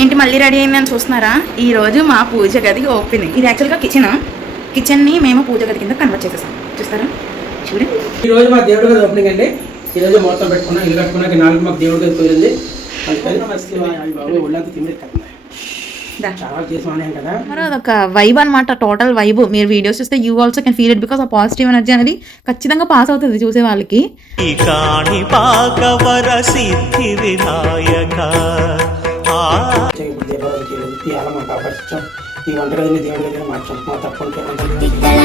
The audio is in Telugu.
ఏంటి మళ్ళీ రెడీ అయిందని చూస్తున్నారా? ఈరోజు మా పూజ గది ఓపెనింగ్. ఇది యాక్చువల్గా కిచెన్ని మేము పూజ గది కింద కన్వర్ట్ చేసేసాం. చూస్తారా? చూడండి. ఈరోజు మా దేవుడి గది ఓపెనింగ్ అండి. ఈరోజు మొత్తం పెట్టుకున్నాం, ఇల్లు కట్టుకున్నాక 4 మాకు దేవుడి గది కుదిరింది. ఒళ్ళంతా తిమ్మిడి కట్టున్నాయి, చాలా చేసి కదా. మరి అదొక వైబ్ అనమాట, టోటల్ వైబ్. మీరు వీడియోస్ చూస్తే you also can feel it because ఆ పాజిటివ్ ఎనర్జీ అనేది ఖచ్చితంగా పాస్ అవుతుంది చూసే వాళ్ళకి. ఈ వంటగదిని దేవుడి దగ్గర మార్చాం. మా తప్పంటే దిక్కల